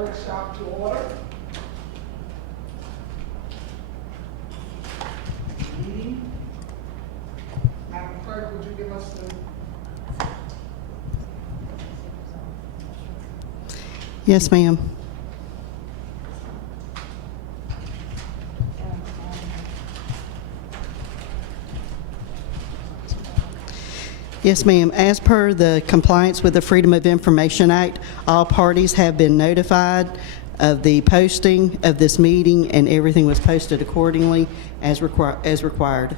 workshop to order. Meeting. Madam Clerk, would you give us the... Yes, ma'am. Yes, ma'am. As per the compliance with the Freedom of Information Act, all parties have been notified of the posting of this meeting, and everything was posted accordingly as required.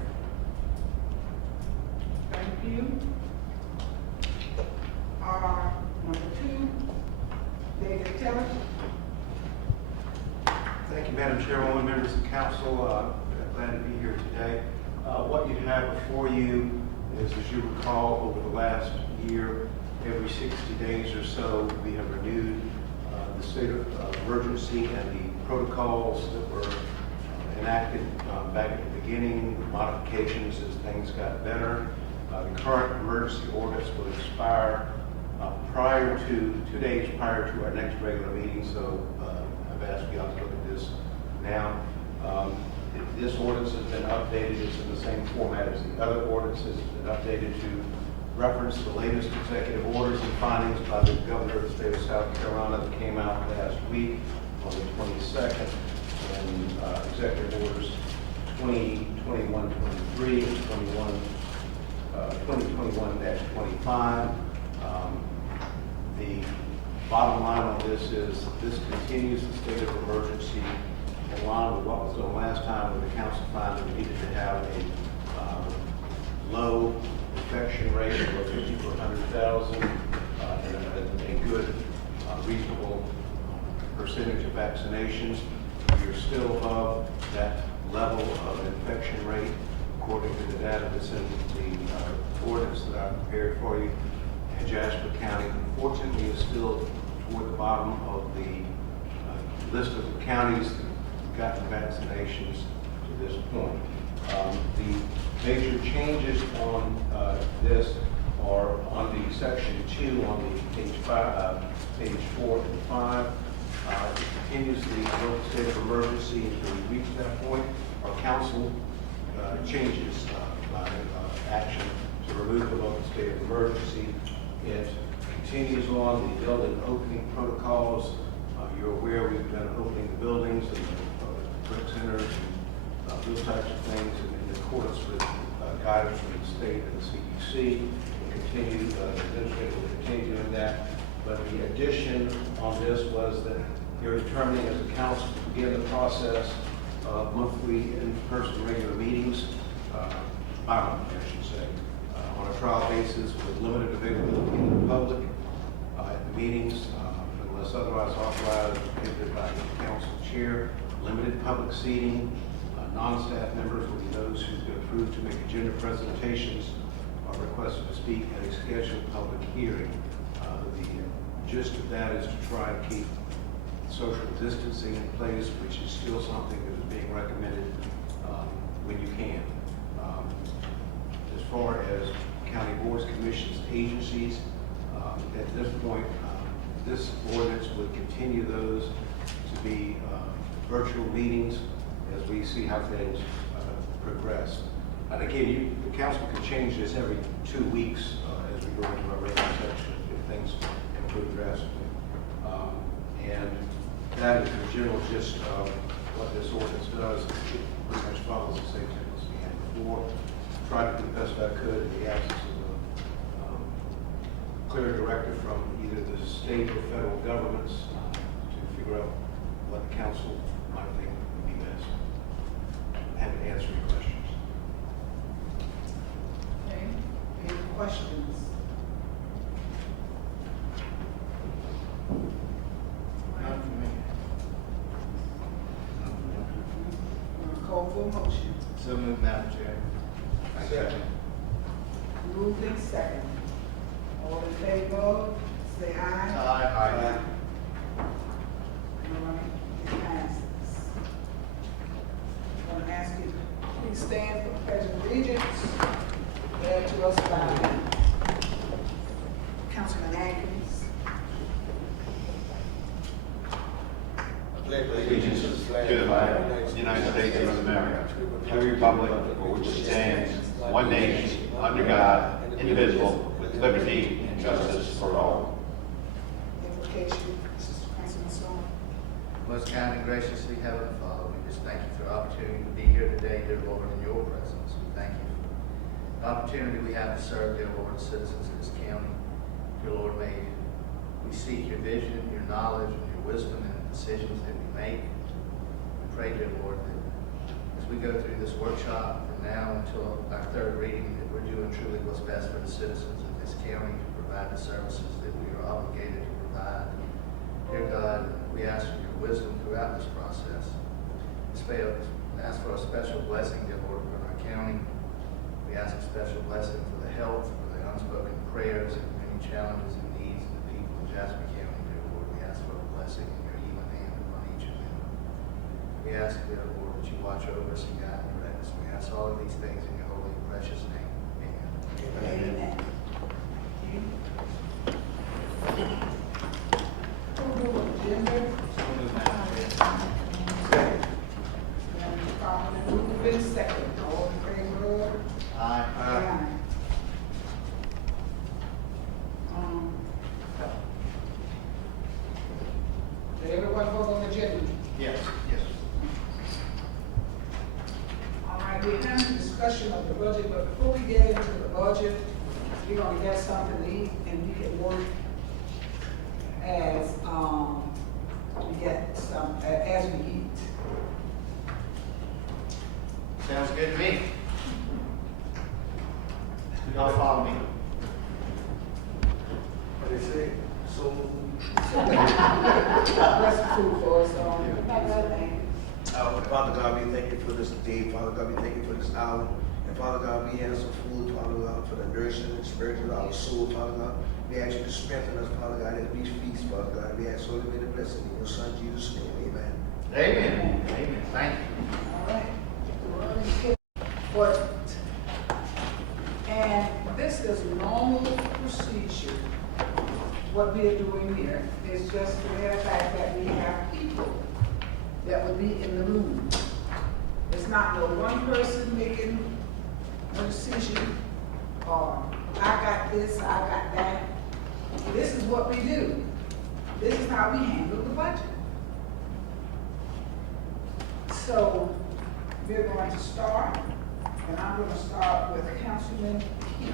Thank you. Number 2, David Taylor. Thank you, Madam Chairwoman, members of council. Glad to be here today. What you have before you is, as you recall, over the last year, every 60 days or so, we have renewed the state of emergency and the protocols that were enacted back at the beginning, with modifications as things got better. The current emergency ordinance will expire prior to 2 days prior to our next regular meeting, so I've asked you all to look at this now. This ordinance has been updated. It's in the same format as the other ordinances. It's been updated to reference the latest executive orders and findings by the governor of the state of South Carolina that came out last week on the 22nd, and executive orders 2021-23 and 2021-25. The bottom line on this is this continues the state of emergency in line with what was done last time, when the council found that we needed to have a low infection rate of 50 per 100,000 and a good, reasonable percentage of vaccinations. We're still above that level of infection rate according to the data that's in the ordinance that I prepared for you. And Jasper County, unfortunately, is still toward the bottom of the list of the counties that have gotten vaccinations to this point. The major changes on this are on the section 2 on the page 4 and 5. It continues the local state of emergency until we reach that point. Our council changes by action to remove the local state of emergency. It continues on the building opening protocols. You're aware we've been opening the buildings and the rec centers and those types of things in accordance with guidance from the state and the CDC. We'll continue, the administrator will continue doing that. But the addition on this was that you're determining as a council to begin the process of monthly in-person regular meetings, bi-monthly, I should say, on a trial basis with limited availability to the public at the meetings, unless otherwise authorized or prohibited by the council chair. Limited public seating. Non-staff members will be those who've been approved to make agenda presentations or requested to speak at a scheduled public hearing. The gist of that is to try to keep social distancing in place, which is still something that is being recommended when you can. As far as county boards, commissions, agencies, at this point, this ordinance would continue those to be virtual meetings as we see how things progress. And again, the council can change this every 2 weeks as we go into our regular section if things improve drastically. And that is the general gist of what this ordinance does. It pretty much follows the same templates we had before. Tried to do the best I could in the absence of a clear directive from either the state or federal governments to figure out what the council might think would be best. And answer your questions. Okay. Any questions? None for me. Call for a motion. So moved, Madam Chair. Second. Moved in second. All in favor, say aye. Aye. All right, it passes. I'm going to ask you to please stand for the pledge of allegiance. Read to us by Councilman Atkins. for which it stands, one nation, under God, indivisible, with liberty and justice for all. Invocation, Sister Councilman Song. Most kind and graciously Heavenly Father, we just thank you for the opportunity to be here today, dear Lord, in your presence. We thank you for the opportunity we have to serve, dear Lord, citizens of this county. Dear Lord, may we seek your vision, your knowledge, and your wisdom in the decisions that we make. We pray, dear Lord, that as we go through this workshop from now until our third reading, that we're doing truly what's best for the citizens of this county to provide the services that we are obligated to provide. Dear God, we ask for your wisdom throughout this process. Ask for a special blessing, dear Lord, for our county. We ask a special blessing for the health, for the unspoken prayers, and many challenges and needs of the people of Jasper County, dear Lord. We ask for a blessing in your healing hand upon each of them. We ask, dear Lord, that you watch over us and guide and direct us. We ask all of these things in your holy and precious name. Amen. Amen. Approval of agenda. Properly moved in second. All in favor? Aye. Aye. Did everyone vote on the agenda? Yes. Yes. All right, we're having a discussion of the budget, but before we get into the budget, we're gonna get something to eat and we can work as, we get some, as we eat. Sounds good to me. Y'all follow me. What they say, so That's the food for us, Father God, we thank you for this day. Father God, we thank you for this hour. And Father God, we have some food, Father God, for the nourishing and spirit of our soul, Father God. We ask you to strengthen us, Father God, as we feast, Father God. We ask all of the blessing in your Son, Jesus' name. Amen. Amen. Amen. Thank you. all right. But, and this is normal procedure. What we are doing here is just the mere fact that we have people that would be in the room. It's not no one person making a decision, or I got this, I got that. This is what we do. This is how we handle the budget. So we're going to start, and I'm going to start with Councilman Key.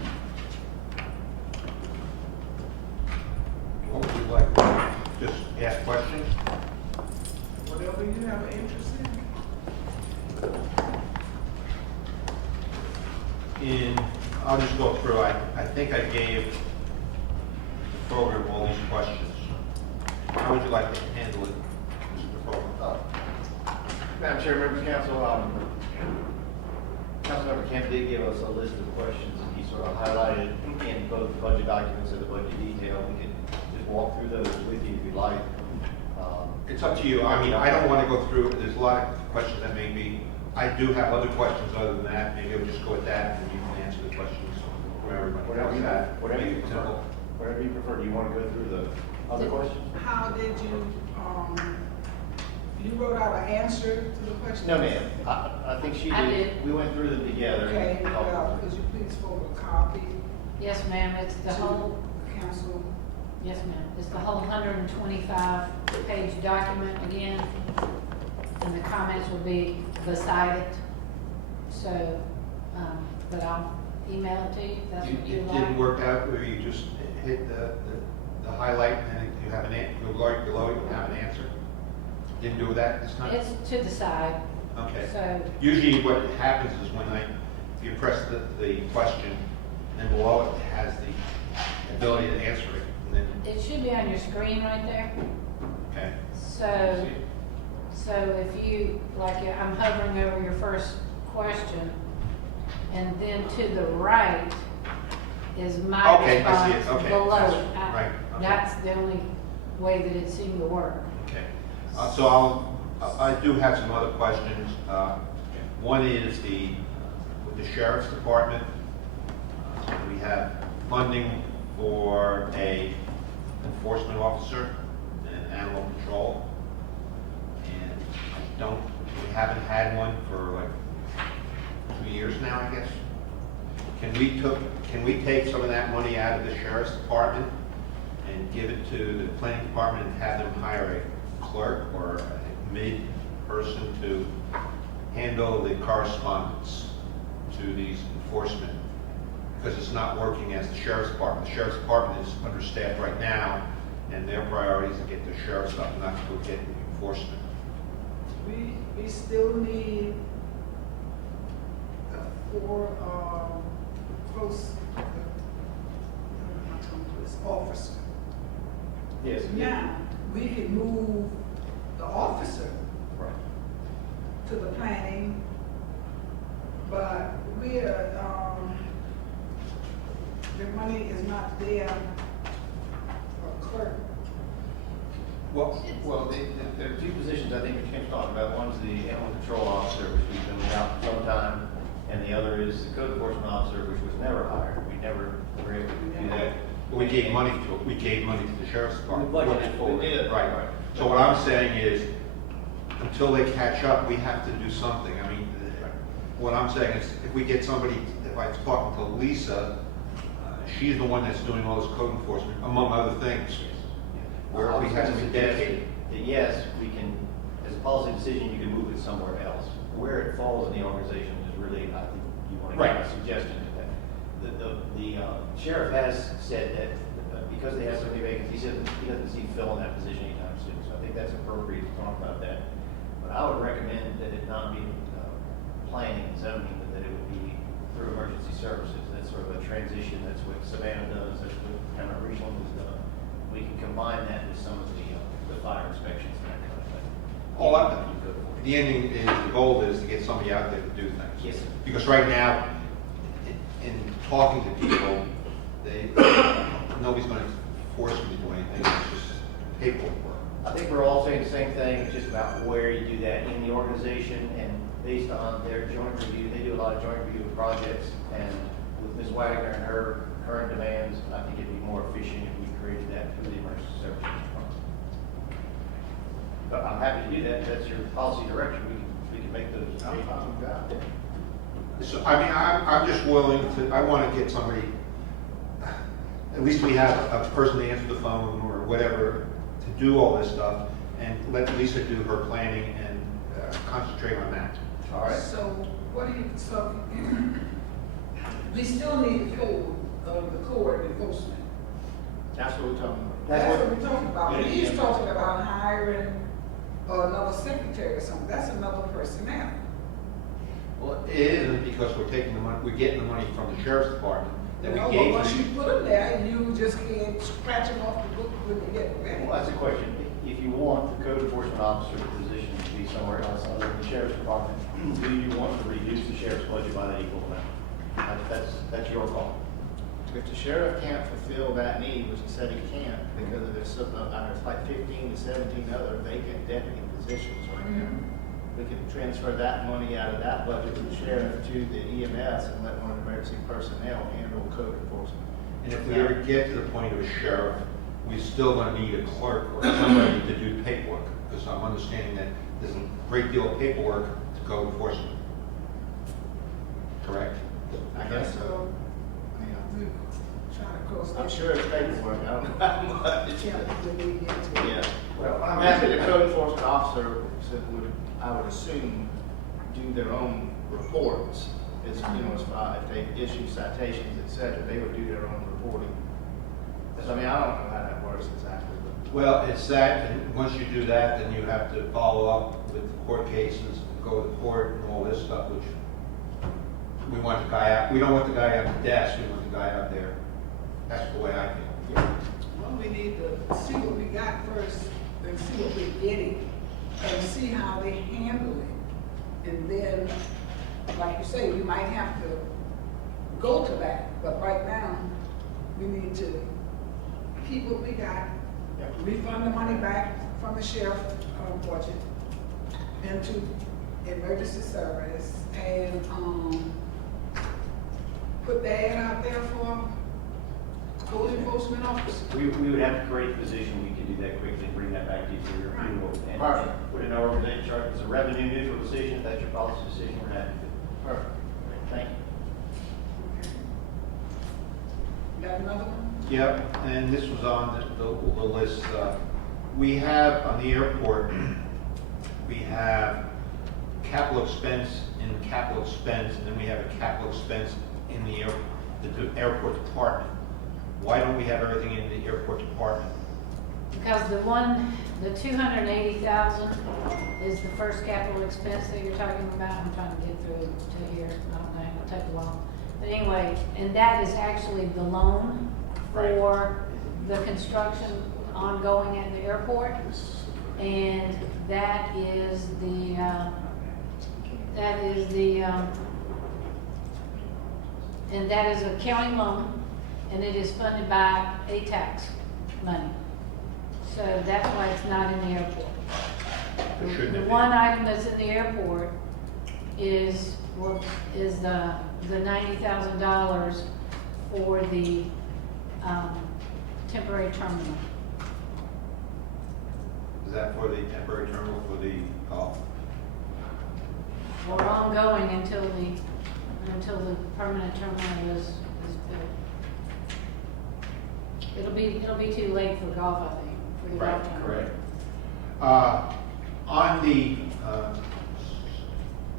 What would you like to just ask questions? Whatever you have an interest in. I'll just go through, I think I gave the program all these questions. How would you like to handle it, Mr. Program? Madam Chair, members of council, Councilmember Kemp did give us a list of questions, and he sort of highlighted in both the budget documents and the budget detail. We can just walk through those with you if you'd like. It's up to you. I mean, I don't want to go through, there's a lot of questions that may be, I do have other questions other than that. Maybe I'll just go with that, and you can answer the questions for everybody. Whatever you have, whatever you Make it prefer. simple. Whatever you prefer. Do you want to go through the other questions? How did you wrote out an answer to the question? No, ma'am. I think she I did. did. We went through them together. Okay, well, could you please forward a copy Yes, ma'am, it's the whole, to council? yes, ma'am, it's the whole 125-page document again, and the comments will be beside it. So, but I'll email it to you, if that's what you It like. didn't work out where you just hit the highlight and you have an answer, below you have an answer? Didn't do that this time? It's to the side, Okay. so, Usually what happens is when if you press the question, then below it has the ability to answer it, and then, it should be on your screen right there. okay. So, so if you, like, I'm hovering over your first question, and then to the right is my Okay, I see it. response Okay, below that's it. right, okay. That's the only way that it seemed to work. Okay, so I do have some other questions. One is with the sheriff's department, we have funding for a enforcement officer and animal control. And we haven't had one for like 2 years now, I guess. Can we take some of that money out of the sheriff's department and give it to the planning department and have them hire a clerk or a mid person to handle the correspondence to these enforcement? Because it's not working as the sheriff's department. The sheriff's department is understaffed right now, and their priority is to get the sheriff's stuff, not to go get enforcement. We still need four, close, officer. Yes. Now, we can move the officer Right. to the planning, but we are, the money is not there for clerk. Well, there are two positions I think that Kim's talking about. One's the animal control officer, which we've been without sometime, and the other is the code enforcement officer, which was never hired. We never were able to do that. We gave money to it. We gave money to the sheriff's department. We budgeted for it. We did, right. So what I'm saying is, until they catch up, we have to do something. I mean, what I'm saying is, if we get somebody, if I was talking to Lisa, she's the one that's doing all this code enforcement, among other things. Where we have to be dedicated. That yes, we can, as a policy decision, you can move it somewhere else. Where it falls in the organization is really, I think, you want to give a suggestion to that. The sheriff has said that because they have so many vacancies, he doesn't see Phil in that position anytime soon. So I think that's appropriate to talk about that. But I would recommend that it not be planning and zoning, but that it would be through emergency services. That's sort of a transition. That's what Savannah does. That's what Cameron Regional has done. We can combine that with some of the fire inspections and that kind of thing. All the ending is, the goal is to get somebody out there to do things. Yes, sir. Because right now, in talking to people, nobody's going to force them to do anything. It's just paperwork. I think we're all saying the same thing. It's just about where you do that in the organization and based on their joint review. They do a lot of joint review of projects, and with Ms. Wagner and her current demands, I think it'd be more efficient if we created that through the emergency services department. But I'm happy to do that. If that's your policy direction. We can make those. I'm fine with that. So, I mean, I'm just willing to, I want to get somebody, at least we have a person to answer the phone or whatever to do all this stuff, and let Lisa do her planning and concentrate on that. All right. So what do you, so we still need the code, the code enforcement. That's what we're talking about. That's what we're talking about. Yeah, He's yeah. talking about hiring another secretary or something. That's another personnel. Well, it isn't, because we're taking the money, we're getting the money from the sheriff's department that No, we but gave once them. you put them there, you just can't scratch them off the book when you get ready. Well, that's a question. If you want the code enforcement officer position to be somewhere else other than the sheriff's department, do you want to reduce the sheriff's budget by that equal amount? That's your call. If the sheriff can't fulfill that need, which he said he can't, because there's some, it's like 15 to 17 other vacant deputy positions right now. We can transfer that money out of that budget from the sheriff to the EMS and let one of the emergency personnel handle code enforcement. And if we ever get to the point of a sheriff, we're still going to need a clerk or somebody to do paperwork, because I'm understanding that there's a great deal of paperwork to code enforcement. Correct? I guess so. We're trying to cross I'm that. sure it's paperwork, I don't know how much. Yeah, when we get to it. Yeah. Well, I'm asking the code enforcement officer would, I would assume, do their own reports. As, you know, as far, if they issue citations, et cetera, they would do their own reporting. So, I mean, I don't know how that works exactly, but. Well, it's that, and once you do that, then you have to follow up with the court cases, go to court and all this stuff, which we want the guy out, we don't want the guy at the desk, we want the guy out there. That's the way I feel. Well, we need to see what we got first, and see what we're getting, and see how they handle it. And then, like you say, we might have to go to that, but right now, we need to keep what we got, refund the money back from the sheriff budget into emergency service, and put the ad out there for code enforcement officer. We would have to create a position, we could do that quickly, and bring that back to you for your approval. And Perfect. put in our organization chart, it's a revenue neutral decision, if that's your policy decision, we're happy. Perfect. got another one? Yep, and this was on the list. We have, on the airport, we have capital expense in capital expense, and then we have a capital expense in the airport department. Why don't we have everything in the airport department? Because the 280,000 is the first capital expense that you're talking about. I'm trying to get through to here. I don't know, it'll take a while. But anyway, and that is actually the loan for the construction ongoing at the airport. And that is a county loan, and it is funded by a tax money. So that's why it's not in the airport. Or shouldn't The it be? one item that's in the airport is the $90,000 for the temporary terminal. Is that for the temporary terminal for the golf? We're ongoing until the permanent terminal is built. It'll be too late for golf, I think, for the golf tournament. Correct. On the,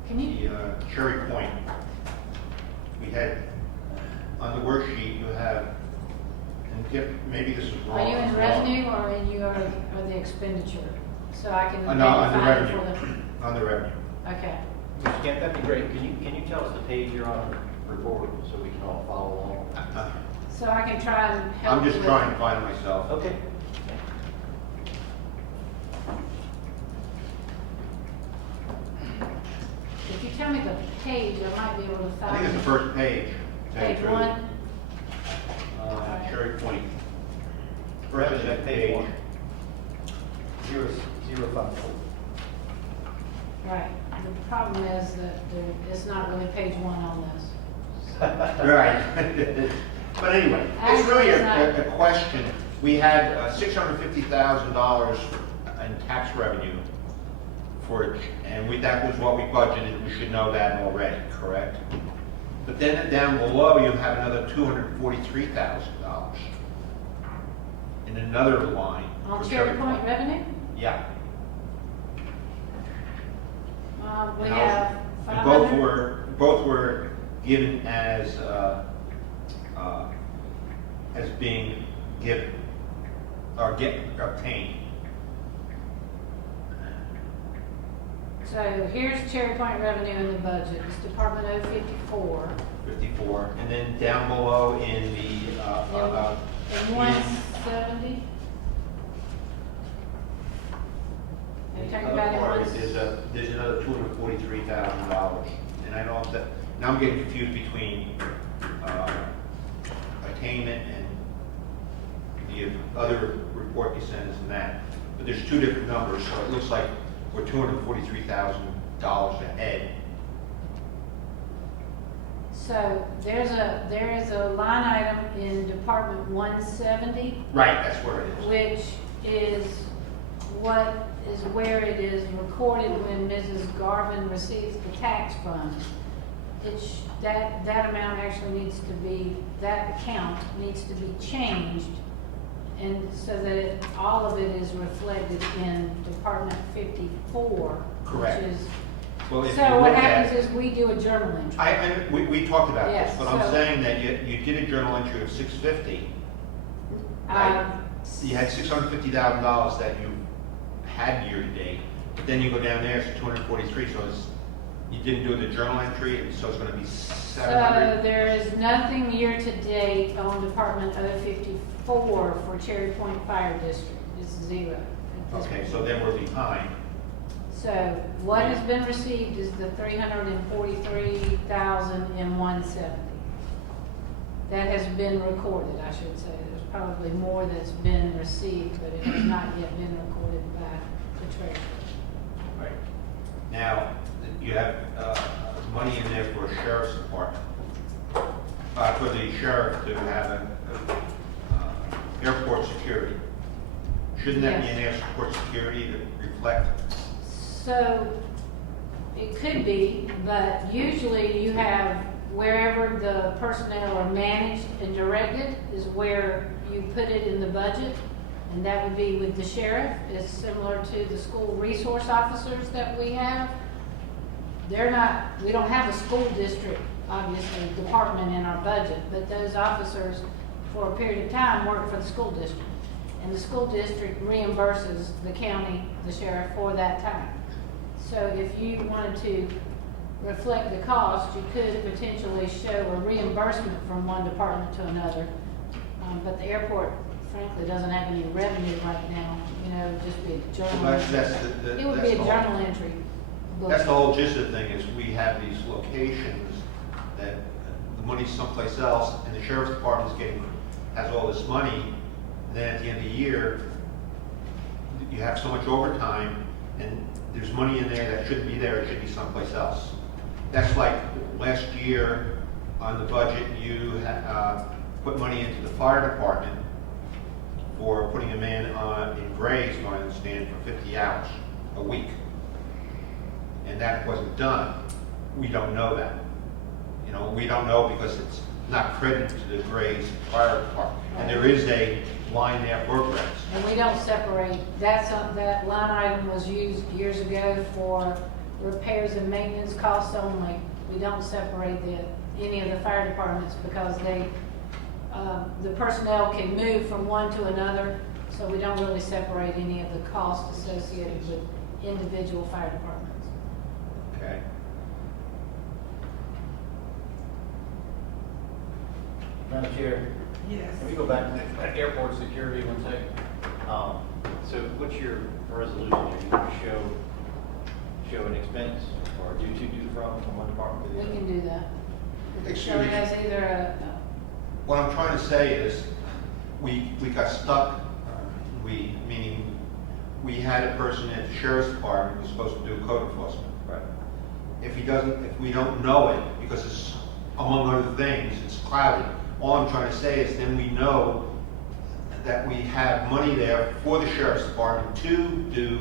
Can you, Cherry Point, we had, on the worksheet, you have, maybe this is wrong. are you in revenue or the expenditure? So I can. No, on the find it revenue, for on the revenue. Okay. Mr. Kemp, that'd be great. Can you tell us the page you're on the report so we can all follow along? So I can try and help. I'm just with- trying to find it myself. Okay. If you tell me the page, I might be able to I find. think it's the first page. Page one? Cherry Point. Revenue, that page one. 005. Right. The problem is that it's not really page one on this. Right. But anyway, it's really a question. We had $650,000 in tax revenue for it, and that was what we budgeted. We should know that already, correct? But then down below, you have another $243,000 in another line. On for Cherry Point revenue, Yeah. we And have and 500. both were given as being given, or obtained. So here's Cherry Point revenue in the budget. It's Department 054. 54, and then down below in the, And 170. Are you talking other about it part, once? there's another $243,000. And I know that, now I'm getting confused between attainment and the other report you sent us and that. But there's two different numbers, so it looks like we're $243,000 ahead. So there is a line item in Department 170, Right, that's where it is. which is where it is recorded when Mrs. Garvin receives the tax funds. That amount actually needs to be, that account needs to be changed, and so that all of it is reflected in Department 54. Correct. Which is, Well, if you so what look at- happens is we do a journal entry. we talked about this, Yes, but I'm so- saying that you did a journal entry of $650. Right. You had $650,000 that you had year to date, but then you go down there, it's 243, so you didn't do the journal entry, and so it's gonna be So 700. there is nothing year-to-date on Department 054 for Cherry Point Fire District. It's zero. at this Okay, point. so then we're behind. So what has been received is the 343,170. That has been recorded, I should say. There's probably more that's been received, but it has not yet been recorded by the treasurer. Right. Now, you have money in there for a sheriff's department, for the sheriff to have airport security. Shouldn't that be an airport security to reflect? So it could be, but usually you have wherever the personnel are managed and directed is where you put it in the budget. And that would be with the sheriff. It's similar to the school resource officers that we have. They're not, we don't have a school district, obviously, department in our budget, but those officers for a period of time work for the school district. And the school district reimburses the county, the sheriff, for that time. So if you wanted to reflect the cost, you could potentially show a reimbursement from one department to another. But the airport frankly doesn't have any revenue right now, you know, it'd just be a journal. It would be a journal entry book. That's the whole gist of the thing, is we have these locations that the money's someplace else, and the sheriff's department has all this money, and then at the end of the year, you have so much overtime, and there's money in there that shouldn't be there, it should be someplace else. That's like last year on the budget, you put money into the fire department for putting a man in Grays, I understand, for 50 hours a week. And that wasn't done. We don't know that. You know, we don't know because it's not credited to the Grays Fire Department. And there is a line there for Grays. And we don't separate, that line item was used years ago for repairs and maintenance costs only. We don't separate any of the fire departments because the personnel can move from one to another, so we don't really separate any of the costs associated with individual fire departments. Okay. Madam Chair, Yes. can we go back to that airport security one second? So what's your resolution? Are you going to show an expense or do from one department to the We other? can do that. We can show Excuse it me. as either a, What I'm trying to say is, we got stuck, meaning we had a person at the sheriff's department who was supposed to do code enforcement. Right. If we don't know it, because it's, among other things, it's cloudy, all I'm trying to say is then we know that we have money there for the sheriff's department to do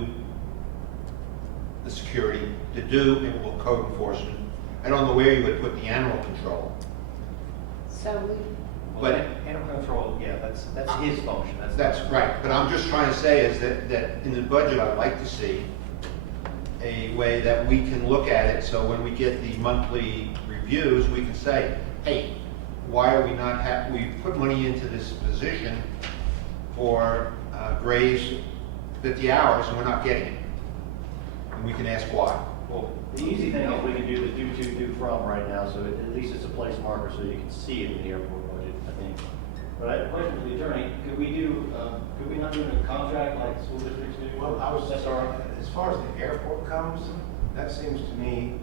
the security, to do code enforcement. I don't know where you would put the animal control. so we, But animal control, yeah, that's his function. That's right, but I'm just trying to say is that in the budget, I'd like to see a way that we can look at it, so when we get the monthly reviews, we can say, hey, why are we not we put money into this position for Gray's 50 hours and we're not getting it? And we can ask why. Well, the easy thing is we can do the do from right now, so at least it's a place marker so you can see it in the airport budget, I think. But I have a question for the attorney. Could we not do a contract like school districts do? Well, I was, That's all right. as far as the airport comes, that seems to me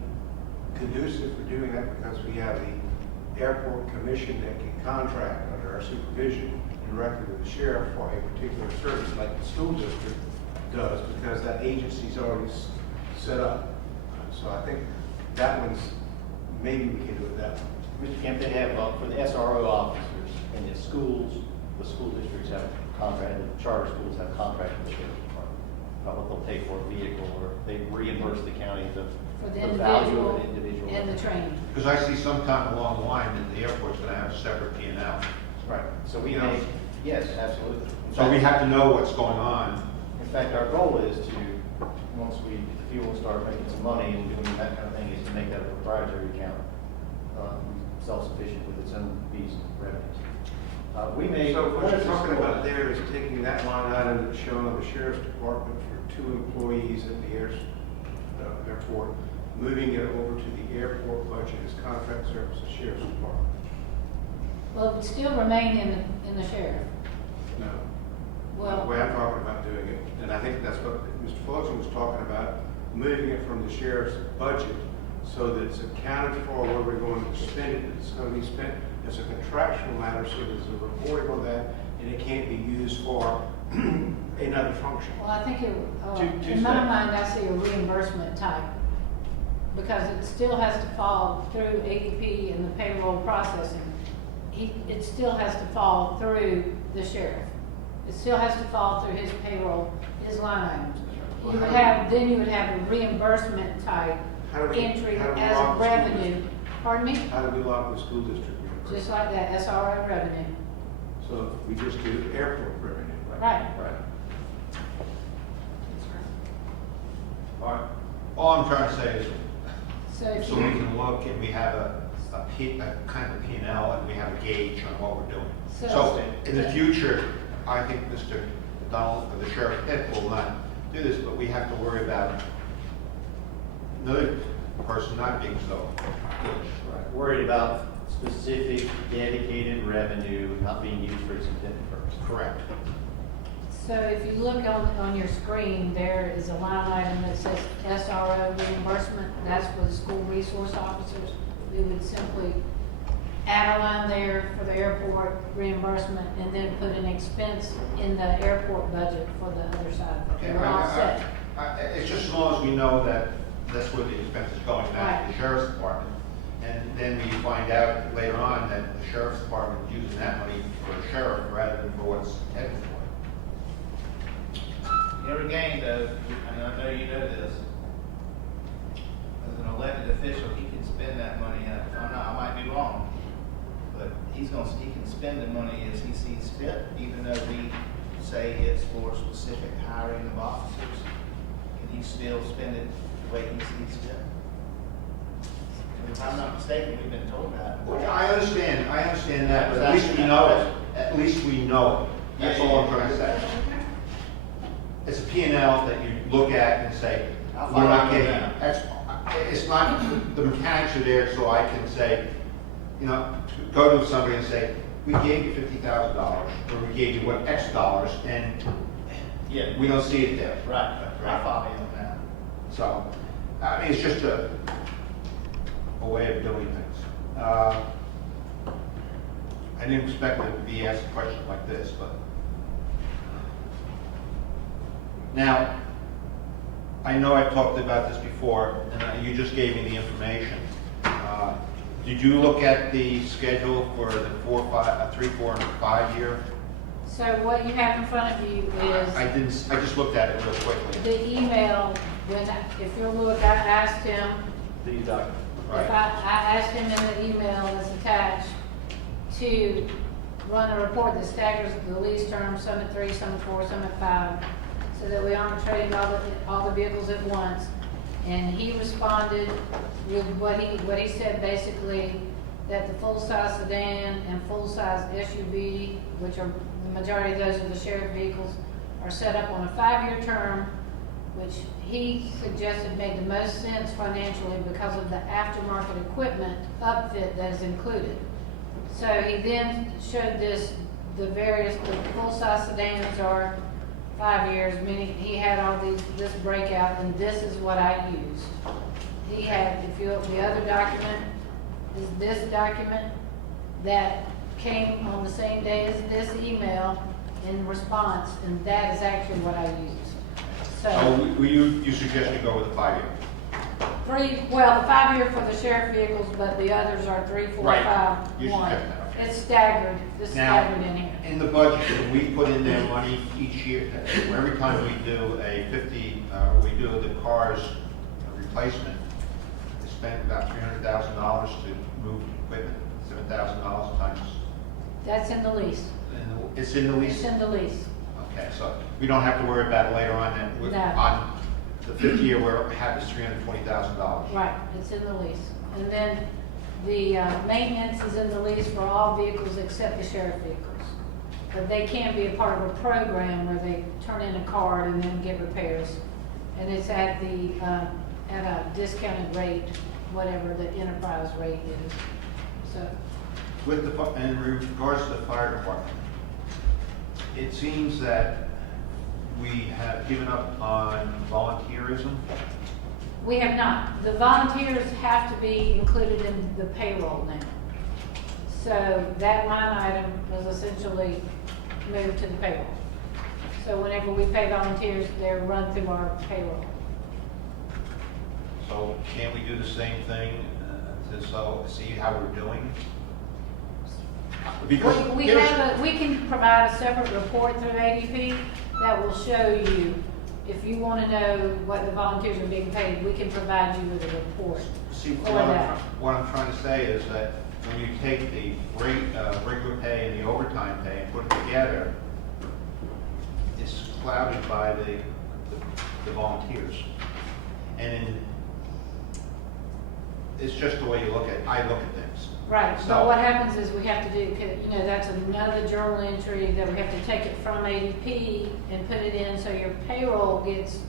conducive for doing that because we have the airport commission that can contract under our supervision directly with the sheriff for a particular service like the school district does because that agency's already set up. So I think that one's, maybe we can do it that way. Mr. Kemp, they have, for the SRO officers in the schools districts have contract, the charter schools have contract with the sheriff's department. About what they'll pay for a vehicle, or they reimburse the county for the the value individual of an individual. and the training. Because I see sometime along the line that the airport's gonna have a separate P&L. Right, so we You know. may, yes, absolutely. So we have to know what's going on. In fact, our goal is to, once we, the fuel start making some money and doing that kind of thing, is to make that a proprietary account, self-sufficient with its own fees and revenues. We may. So what you're talking about there is taking that line item that's shown on the sheriff's department for 2 employees at the airport, moving it over to the airport budget as contract services sheriff's department. Well, it would still remain in the sheriff. No. Well, The way I'm talking about doing it, and I think that's what Mr. Fulton was talking about, moving it from the sheriff's budget so that it's accounted for where we're going to spend it. It's going to be spent as a contractual matter, so there's a reporting on that, and it can't be used for another function. well, I think Two in my steps. mind, I see a reimbursement type. Because it still has to fall through ADP and the payroll processing. It still has to fall through the sheriff. It still has to fall through his payroll, his line items. You would have, then you would have a reimbursement type How do we- entry how do we as rob a the school revenue. Pardon me? How do we lock the school district reimbursement? Just like that, SRO revenue. So we just do airport revenue, right? Right. Right. All right. All I'm trying to say is, So if so we you, can look and we have a kind of a P&L and we have a gauge on what we're doing. So- So in the future, I think Mr. Donald, or the Sheriff Pitt will not do this, but we have to worry about another person not being so good. Right. Worried about specific dedicated revenue not being used for its intended purpose. Correct. so if you look on your screen, there is a line item that says SRO reimbursement. That's for the school resource officers. We would simply add a line there for the airport reimbursement and then put an expense in the airport budget for the other side. Okay, We're all set. It's just as long as we know that that's where the expense is going, not Right. the Sheriff's Department. And then we find out later on that the Sheriff's Department is using that money for the sheriff rather than for what's intended for. Here again, though, and I know you know this, as an elected official, he can spend that money, I might be wrong, but he can spend the money as he sees fit, even though we say it's for specific hiring of officers. Can he still spend it the way he sees fit? If I'm not mistaken, we've been told that. Well, I understand that, but at least we know it. At least we know it. That's all I'm trying to say. It's a P&L that you look at and say, I'll we're not follow you getting, now. it's not, the mechanics are there so I can say, you know, go to somebody and say, we gave you $50,000, or we gave you what, X dollars, and Yeah, we don't see it there. right, I follow you on that. So, I mean, it's just a way of doing things. I didn't expect to be asked a question like this, but. Now, I know I've talked about this before, and you just gave me the information. Did you look at the schedule for the 3, 4, and 5 year? So what you have in front of you is I didn't, I just looked at it real quickly. the email, if you'll look, I asked him, These documents. if I asked him in the email that's attached to run a report that staggers the lease term, some at 3, some at 4, some at 5, so that we aren't trading all the vehicles at once. And he responded with what he said, basically, that the full-size sedan and full-size SUV, which are, the majority of those are the sheriff vehicles, are set up on a 5-year term, which he suggested made the most sense financially because of the aftermarket equipment upfit that is included. So he then showed the full-size sedans are 5 years, meaning he had all this breakout, and this is what I used. He had, the other document is this document that came on the same day as this email in response, and that is actually what I used. So, You suggest we go with the 5 year? the 5 year for the sheriff vehicles, but the others are 3, 4, Right. 5, You 1. suggest that, okay. It's staggered, it's Now, staggered in here. in the budget, we put in there money each year, every time we do we do the cars replacement, we spend about $300,000 to move equipment, $7,000 times, That's in the lease. and it's in the lease? It's in the lease. Okay, so we don't have to worry about it later on, then, No. on the 5th year where we have this $320,000. Right, it's in the lease. And then the maintenance is in the lease for all vehicles except the sheriff vehicles. But they can be a part of a program where they turn in a card and then get repairs. And it's at a discounted rate, whatever the enterprise rate is. So, In regards to the fire department, it seems that we have given up on volunteerism. we have not. The volunteers have to be included in the payroll now. So that line item was essentially moved to the payroll. So whenever we pay volunteers, they're run through our payroll. So can't we do the same thing to see how we're doing? Because We can provide a separate report through ADP that will show you if you want to know what the volunteers are being paid, we can provide you with a report See, for that. what I'm trying to say is that when you take the regular pay and the overtime pay and put it together, it's clouded by the volunteers. And it's just the way I look at things. Right, So- but what happens is we have to do, that's another journal entry that we have to take it from ADP and put it in, so your payroll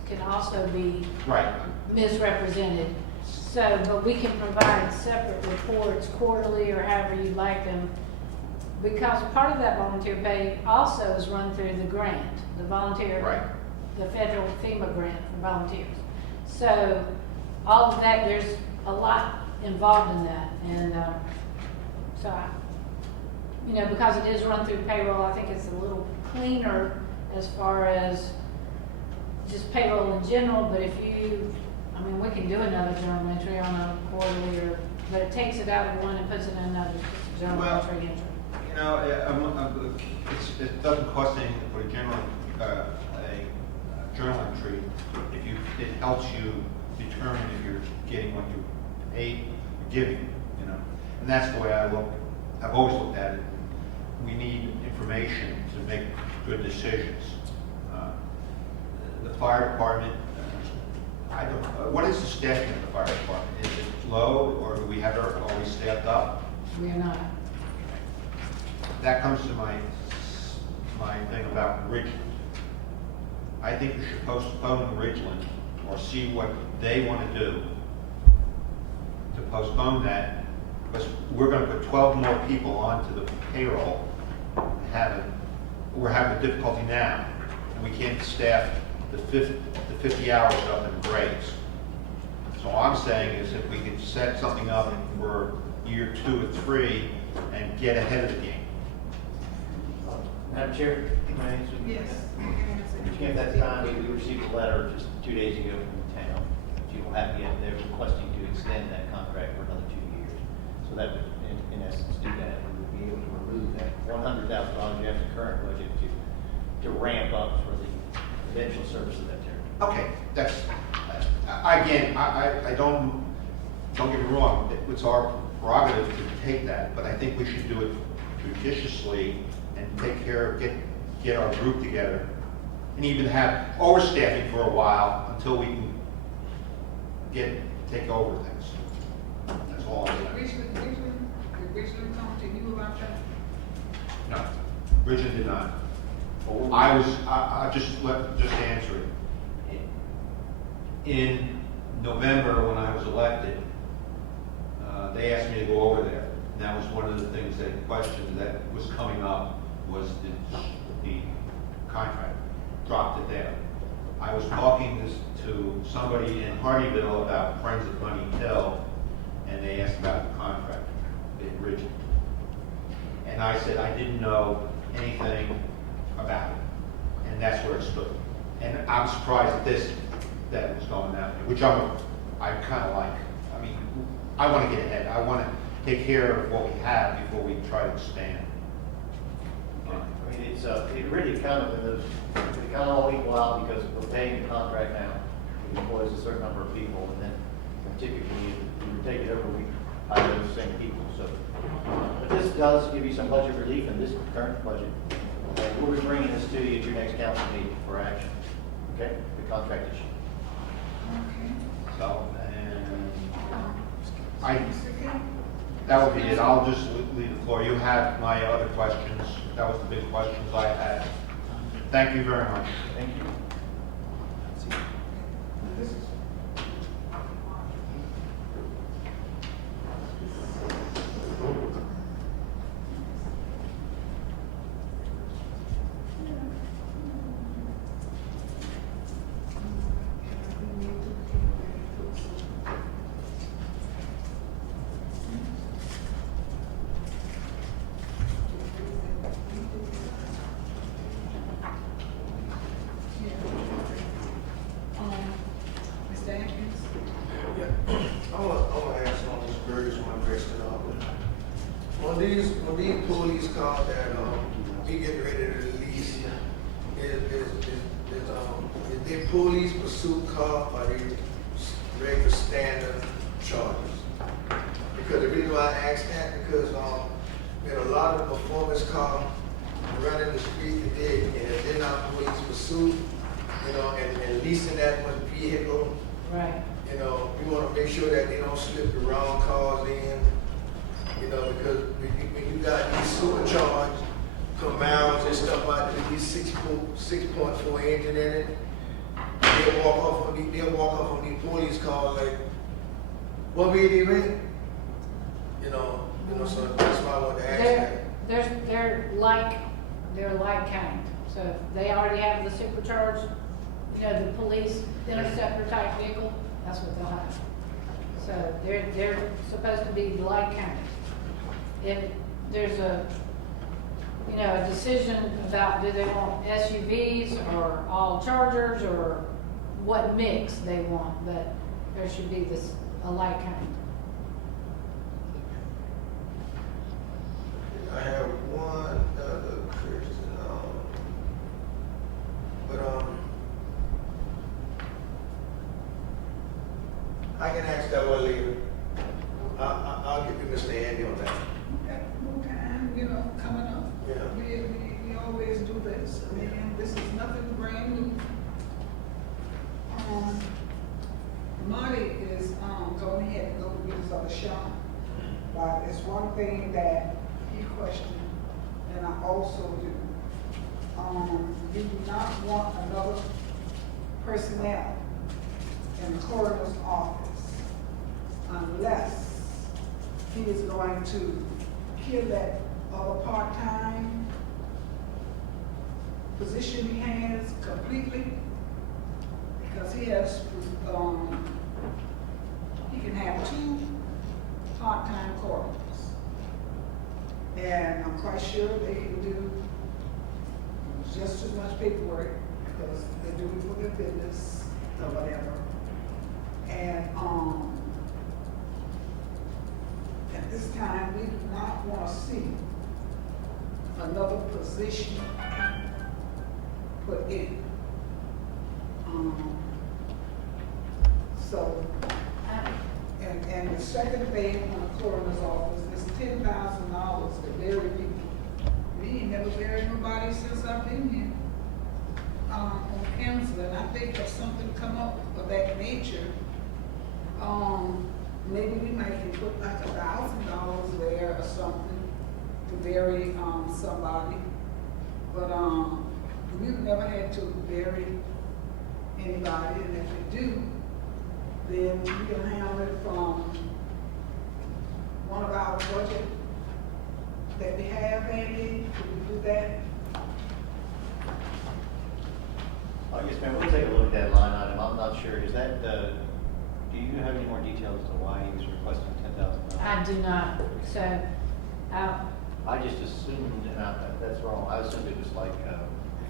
can also be Right. misrepresented. So, but we can provide separate reports quarterly or however you'd like them. Because part of that volunteer pay also is run through the grant, the volunteer. Right. The federal FEMA grant for volunteers. So, all of that, there's a lot involved in that. And, so because it is run through payroll, I think it's a little cleaner as far as just payroll in general, but if we can do another journal entry on a quarterly but it takes it out of one and puts it in another journal Well, entry. It doesn't cost anything to put a journal entry if it helps you determine if you're getting what you're giving, And that's the way I've always looked at it. We need information to make good decisions. The fire department, what is the staffing of the fire department? Is it low, or do we have it always staffed up? We are not. That comes to my thing about Ridgeland. I think we should postpone Ridgeland or see what they want to do to postpone that, because we're going to put 12 more people onto the payroll. We're having difficulty now, and we can't staff the 50 hours up in grades. So all I'm saying is if we can set something up for year 2 or 3 and get ahead of the game. Madam Chair, can I answer? Yes. At that time, we received a letter just 2 days ago from the town. They're requesting to extend that contract for another 2 years. So that would, in essence, do that. We would be able to remove that $100,000 you have in the current budget to ramp up for the eventual service of that territory. Okay, I don't get me wrong, it's our prerogative to take that, but I think we should do it judiciously and take care of, get our group together, and even have overstaffing for a while until we can take over things. That's all I'm saying. Did Richland come to you about that? No, Bridget did not. I just answer it. In November, when I was elected, they asked me to go over there. And that was one of the things questions that was coming up was the contract. Dropped it there. I was talking to somebody in Hardyville about Friends of Bunny Hill, and they asked about the contract in Ridgeland. And I said I didn't know anything about it, and that's where it stood. And I'm surprised at that it was going that way, which I kind of like. I mean, I want to get ahead. I want to take care of what we have before we try to expand. It really kind of all equal out because we're paying the contract now. It employs a certain number of people, and then typically if we take it over, we hire those same people. So, but this does give you some budget relief in this current budget. And we'll be bringing this to you at your next council meeting for action. Okay, the contract issue. So, that would be it. I'll just leave the floor. You had my other questions. That was the big questions I had. Thank you very much. Thank you. Mr. Atkins? Yeah, I want to ask on this Burgess one question. On these police cars that we get ready to release, is is they police pursuit car or they regular standard charges? Because the reason why I ask that, because, we had a lot of performance car running the street today, and if they're not police pursuit, you know, and leasing that much vehicle, Right. you know, we wanna make sure that they don't slip the wrong cars in, you know, because when you got these supercharged Camaros and stuff like that, these 6.4 engine in it, they'll walk off on these police cars like, what we they rent? You know, so that's why I wanted to ask that. They're like kind. So if they already have the supercharged, you know, the police interceptor type vehicle, that's what they'll have. So they're supposed to be like kind. If there's a decision about do they want SUVs or all chargers or what mix they want, but there should be a like kind. I have one other question, I can ask that one later. I'll give you Mr. Andy on that. Okay, more time, coming up. Yeah. We always do this. I mean, this is nothing brand new. Marty is, going ahead and go get his other shot. But it's one thing that he questioned, and I also do. We do not want another personnel in the coroner's office unless he is going to kill that other part-time position he has completely, because he has, he can have 2 part-time coroners. And I'm quite sure they can do just as much paperwork because they do it for their business or whatever. And, at this time, we do not want to see another position put in. So, and the second thing on the coroner's office is $10,000 to bury people. We ain't never buried nobody since I've been here. On council, and I think if something come up of that nature, maybe we might can put like $1,000 there or something to bury, somebody. But, we've never had to bury anybody, and if we do, then we can handle it from one of our budget that we have, Andy. Could we do that? Yes, ma'am, we'll take a look at that line item. I'm not sure, is that, do you have any more details as to why he was requesting $10,000? I do not, so, I just assumed, and that's wrong, I assumed it was like,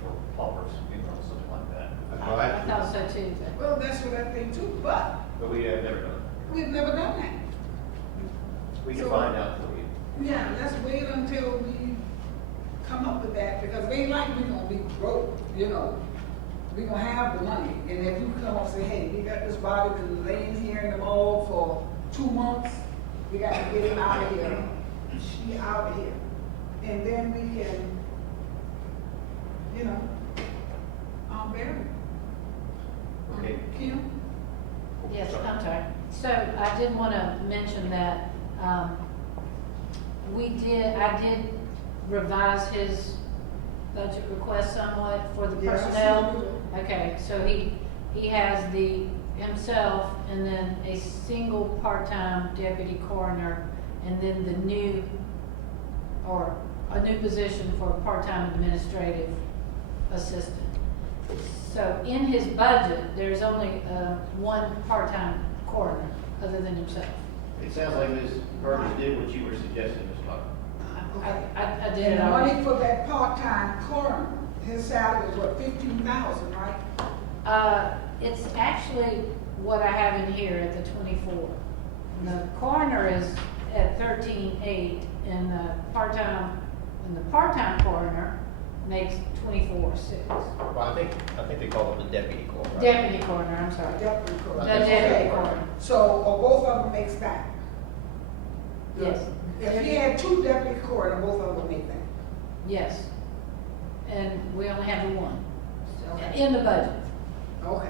for paupers, funeral, something like that. I thought so too. Well, that's what I think too, but But we have never done it. we've never done that. We can So- find out for you. Yeah, let's wait until we come up with that, because it ain't like we're gonna be broke, We gonna have the money, and if you come up and say, hey, we got this body been laying here in the mall for 2 months, we got to get him out of here, she out of here. And then we can, bury him. Okay. Kim? Yes, I'm sorry. So I did want to mention that, I did revise his budget request somewhat for the Yeah, I see personnel. you. Okay, so he has himself and then a single part-time deputy coroner and then a new position for a part-time administrative assistant. So in his budget, there's only one part-time coroner other than himself. It sounds like Ms. Burgess did what you were suggesting, Ms. Buck. I did And it the already. money for that part-time coroner, his salary was what, 15,000, right? It's actually what I have in here at the 24. The coroner is at 13.8, and the part-time coroner makes 24,600. Well, I think they call it the deputy coroner. right? Deputy coroner, I'm sorry. Deputy coroner. The deputy coroner. So, both of them makes that? Yes. If he had two deputy coroner, both of them would make that? Yes. And we only have the one Okay. in the budget. Okay.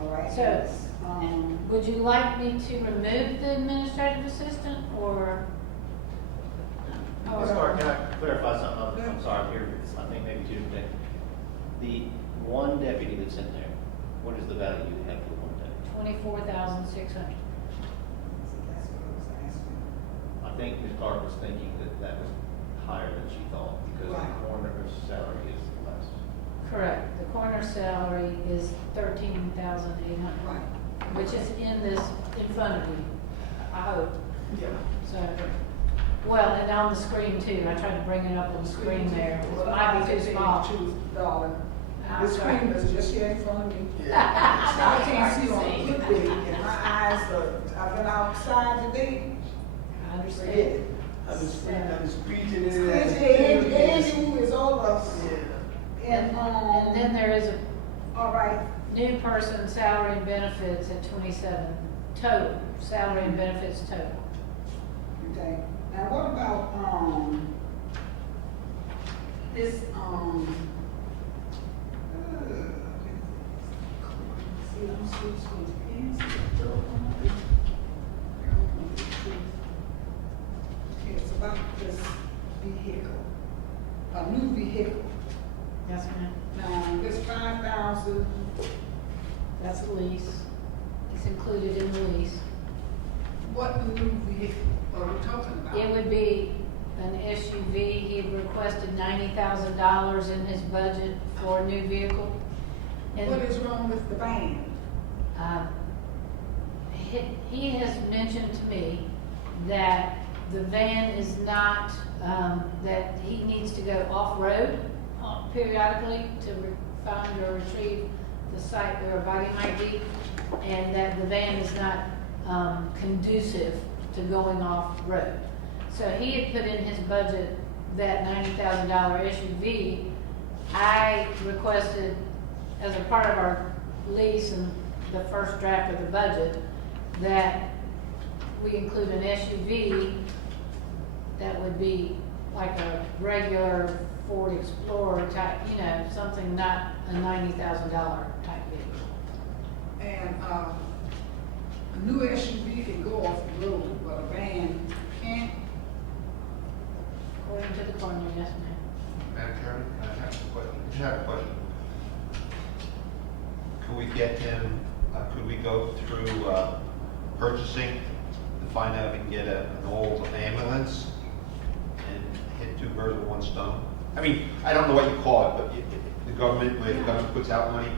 All right. So, Um, would you like me to remove the administrative assistant or? Ms. Carr, can I clarify something? I'm sorry, here, I think maybe two different things. The one deputy that's in there, what is the value you have for one deputy? 24,600. that's what I was asking. I think Ms. Clark was thinking that that was higher than she thought, because Right. the coroner's salary is less. Correct. The coroner's salary is 13,800, Right. which is in this, in front of you, I hope. Yeah. So, well, and on the screen too. I tried to bring it up on the screen there. It might be too small. $2. I'm The sorry. screen is just here in front of me. So I can't see on a good day, and my eyes are, I've been outside today. I Forget understand. it. I've been speaking It's in and you is all of us. Yeah. And then there is a All right, new person, salary and benefits at 27, total, salary and benefits total. okay. Now what about, this, see, I'm switching hands. It's about this vehicle, a new vehicle. Yes, ma'am. Now, this 5,000, That's a lease. It's included in the lease. what new vehicle are we talking about? It would be an SUV. He had requested $90,000 in his budget for a new vehicle. And What is wrong with the van? uh, he has mentioned to me that the van is not, that he needs to go off-road periodically to find or retrieve the site where a body might be, and that the van is not conducive to going off-road. So he had put in his budget that $90,000 SUV. I requested, as a part of our lease and the first draft of the budget, that we include an SUV that would be like a regular Ford Explorer type, you know, something not a $90,000 type vehicle. And, a new SUV can go off the road, but a van can't. According to the coroner, yes, ma'am. Madam Chairman, can I have a question? I just have a question. Could we get him, could we go through purchasing to find out if we can get an old ambulance and hit two birds with one stone? I mean, I don't know what you call it, but the government, where the government puts out money,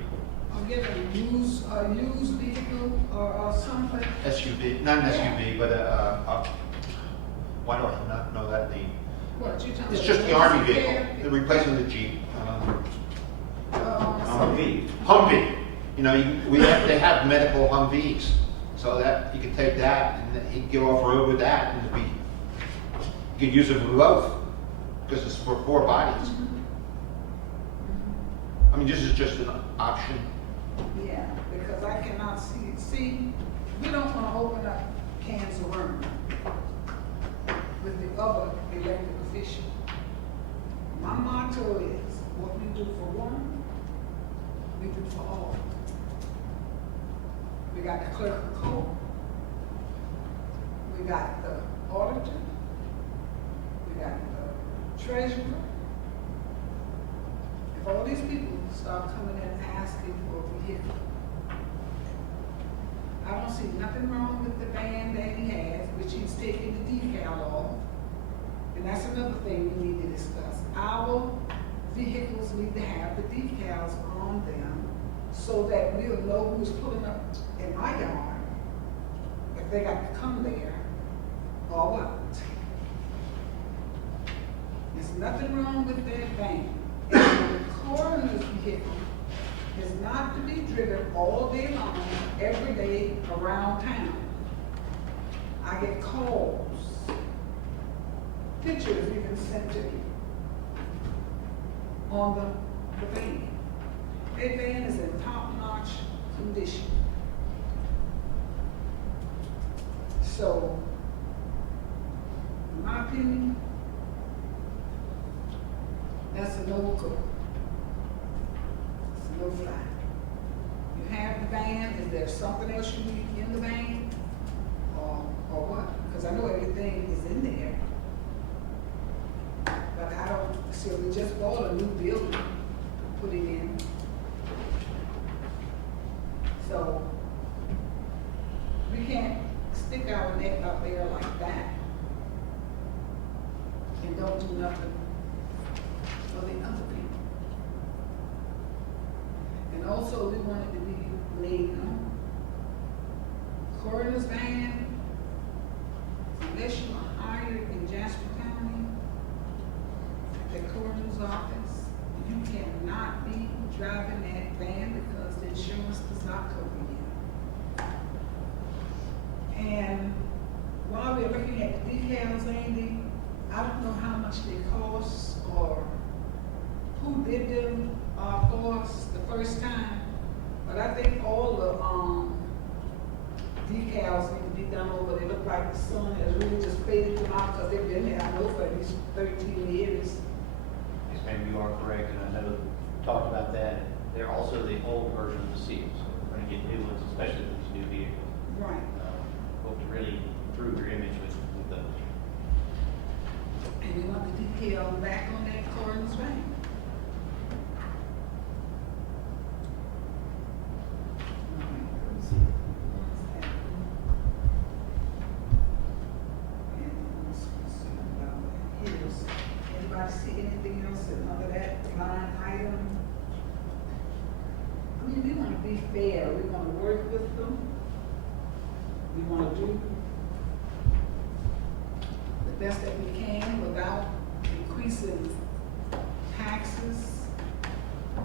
I'll get a used vehicle or something. SUV, not an SUV, but why do I not know that name? What, you talking about? It's just the Army vehicle, the replacement of the Jeep. Humvee. Humvee, you know, they have medical Humvees, so that you could take that and you could go off road with that, and you could use it for both, because it's for four bodies. I mean, this is just an option. Yeah, because I cannot see, we don't wanna open up cans of worms with the other elected official. My motto is, what we do for one, we do for all. We got the clerk of court, we got the auditor, we got the treasurer. If all these people start coming in asking for a vehicle, I don't see nothing wrong with the van that he has, which he's taking the decal off. And that's another thing we need to discuss. Our vehicles need to have the decals on them so that we'll know who's pulling up in my yard, if they got to come there, or what. There's nothing wrong with that van. And the coroner's vehicle is not to be driven all day long, every day around town. I get calls, pictures even sent to me. on the van. That van is in top-notch condition. So, in my opinion, that's a no-go. It's a no-fly. You have the van, is there something else you need in the van? Or what? Because I know everything is in there. But I don't, so we just bought a new building, put it in. So, we can't stick our neck out there like that and don't do nothing for the other people. And also, we want it to be made known. Coroner's van, unless you are hired in Jasper County, at the coroner's office, you cannot be driving that van because the insurance does not cover you. And while we're looking at the decals, Andy, I don't know how much they cost or who did them for us the first time, but I think all the decals need to be done over. They look like the sun has really just faded them out because they've been there, I know, for at least 13 years. Yes, ma'am, you are correct, and I know we talked about that. They're also the old version of the seals, so we're going to get new ones, especially with these new vehicles. Right. Hope to really improve your image with those. And we want the decal back on that coroner's van. Anybody see anything else under that line item? I mean, we want to be fair. We want to work with them. We want to do the best that we can without increasing taxes.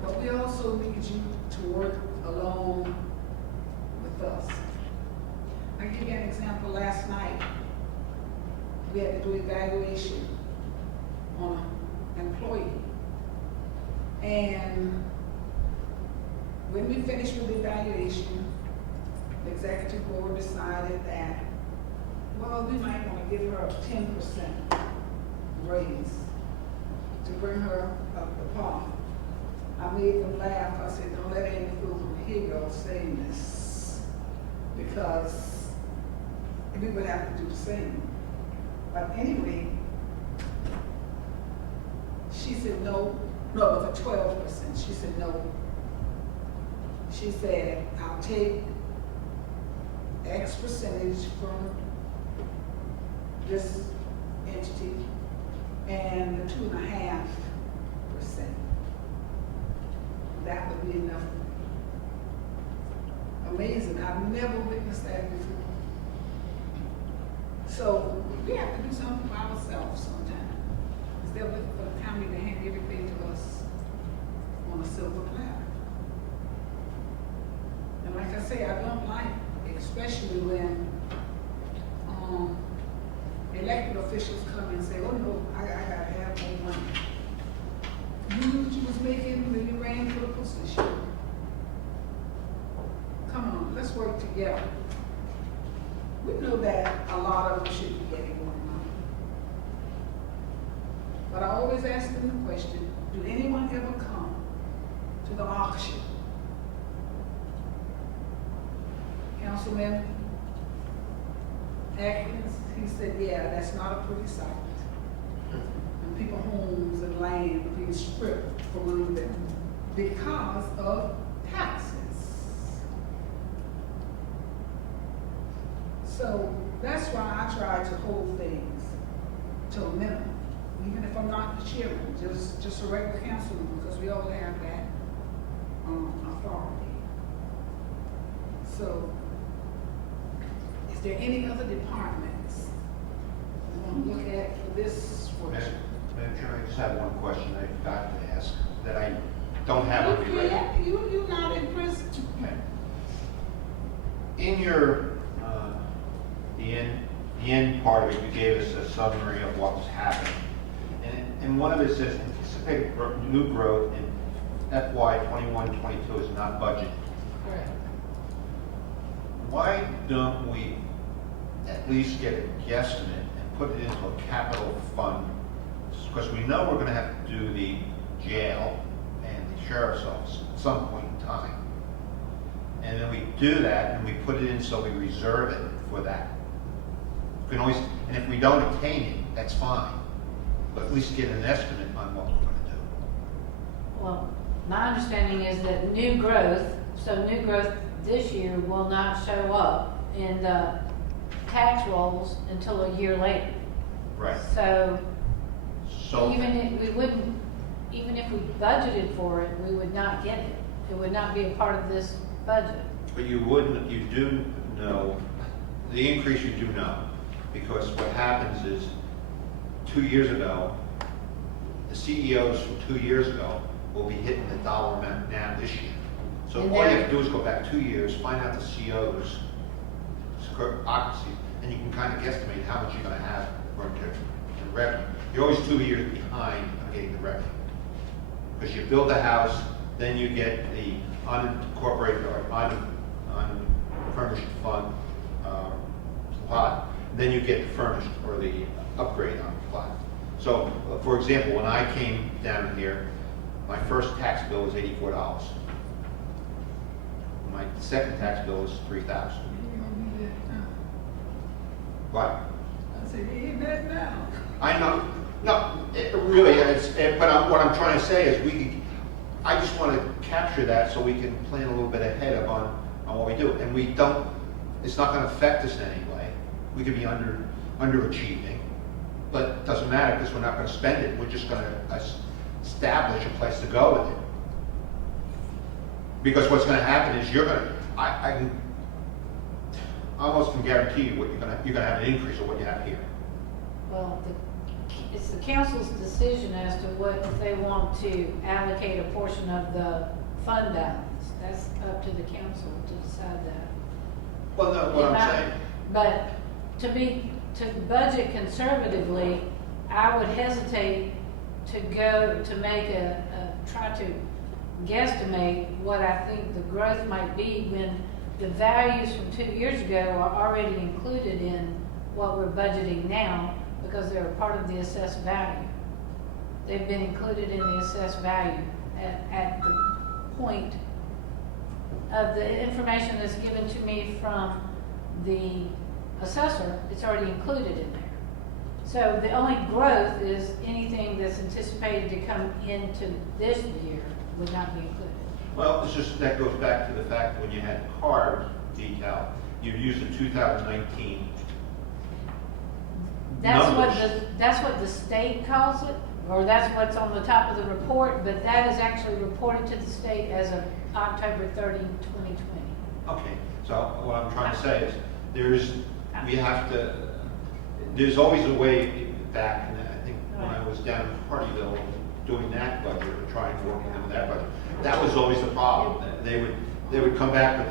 But we also need you to work along with us. I'll give you an example. Last night, we had to do evaluation on an employee. And when we finished with the evaluation, the executive board decided that, well, we might want to give her a 10% raise to bring her up to par. I made them laugh. I said, don't let any fool from here go saying this, because we would have to do the same. But anyway, she said no, it was a 12%. She said no. She said, I'll take X percentage from this entity and the 2.5%. That would be enough. Amazing. I've never witnessed that before. So we have to do something for ourselves sometimes. Instead of looking for the county to hand everything to us on a silver platter. And like I say, I don't like, especially when elected officials come and say, oh no, I gotta have more money. You knew what you was making when you ran for the position. Come on, let's work together. We know that a lot of them should be getting more money. But I always ask them the question, did anyone ever come to the auction? Councilman Atkins, he said, yeah, that's not a pretty sight. And people's homes and land are being stripped from under them because of taxes. So that's why I try to hold things to a minimum, even if I'm not the chairman, just a regular councilman, because we all have that authority. So, is there any other departments you want to look at for this workshop? Madam Chair, I just have one question I forgot to ask that I don't have it ready. Yeah, you're not in prison. Okay. In your, the end part of it, you gave us a summary of what was happening. And one of it says anticipated new growth in FY 21-22 is not budgeted. Correct. Why don't we at least get a guesstimate and put it into a capital fund? Because we know we're gonna have to do the jail and the sheriff's office at some point in time. And then we do that and we put it in so we reserve it for that. We can always, and if we don't obtain it, that's fine. But at least get an estimate on what we're gonna do. Well, my understanding is that new growth, so new growth this year will not show up in the tax rolls until a year later. Right. So So, even if we wouldn't, even if we budgeted for it, we would not get it. It would not be a part of this budget. but you wouldn't, you do know, the increase you do know. Because what happens is, 2 years ago, the CEOs from 2 years ago will be hitting the dollar amount now this year. So And all you then- have to do is go back 2 years, find out the CEOs' occupancy, and you can kind of guesstimate how much you're gonna have for in revenue. You're always 2 years behind on getting the revenue. Because you build the house, then you get the unincorporated or unfurnished fund plot, then you get the furnished or the upgrade on the plot. So, for example, when I came down here, my first tax bill was $84. My second tax bill was $3,000. What? I said, ain't that now? I know, no, it really is, but what I'm trying to say is I just want to capture that so we can plan a little bit ahead of on what we do. And we don't, it's not going to affect us in any way. We could be underachieving, but it doesn't matter because we're not going to spend it. We're just going to establish a place to go with it. Because what's going to happen is you're going to, I almost can guarantee you what you're going to have an increase of what you have here. Well, it's the council's decision as to what, if they want to allocate a portion of the fund balance. That's up to the council to decide that. Well, no, what I'm saying. But to budget conservatively, I would hesitate to try to guesstimate what I think the growth might be when the values from 2 years ago are already included in what we're budgeting now because they're a part of the assessed value. They've been included in the assessed value at the point of the information that's given to me from the assessor. It's already included in there. So the only growth is anything that's anticipated to come into this year would not be included. Well, it's just, that goes back to the fact that when you had car detail, you used the 2019 numbers. That's what the state calls it, or that's what's on the top of the report, but that is actually reported to the state as of October 30, 2020. Okay, so what I'm trying to say is, there's always a way back, and I think when I was down in Hardyville doing that budget, or trying to work into that budget, that was always the problem. They would come back with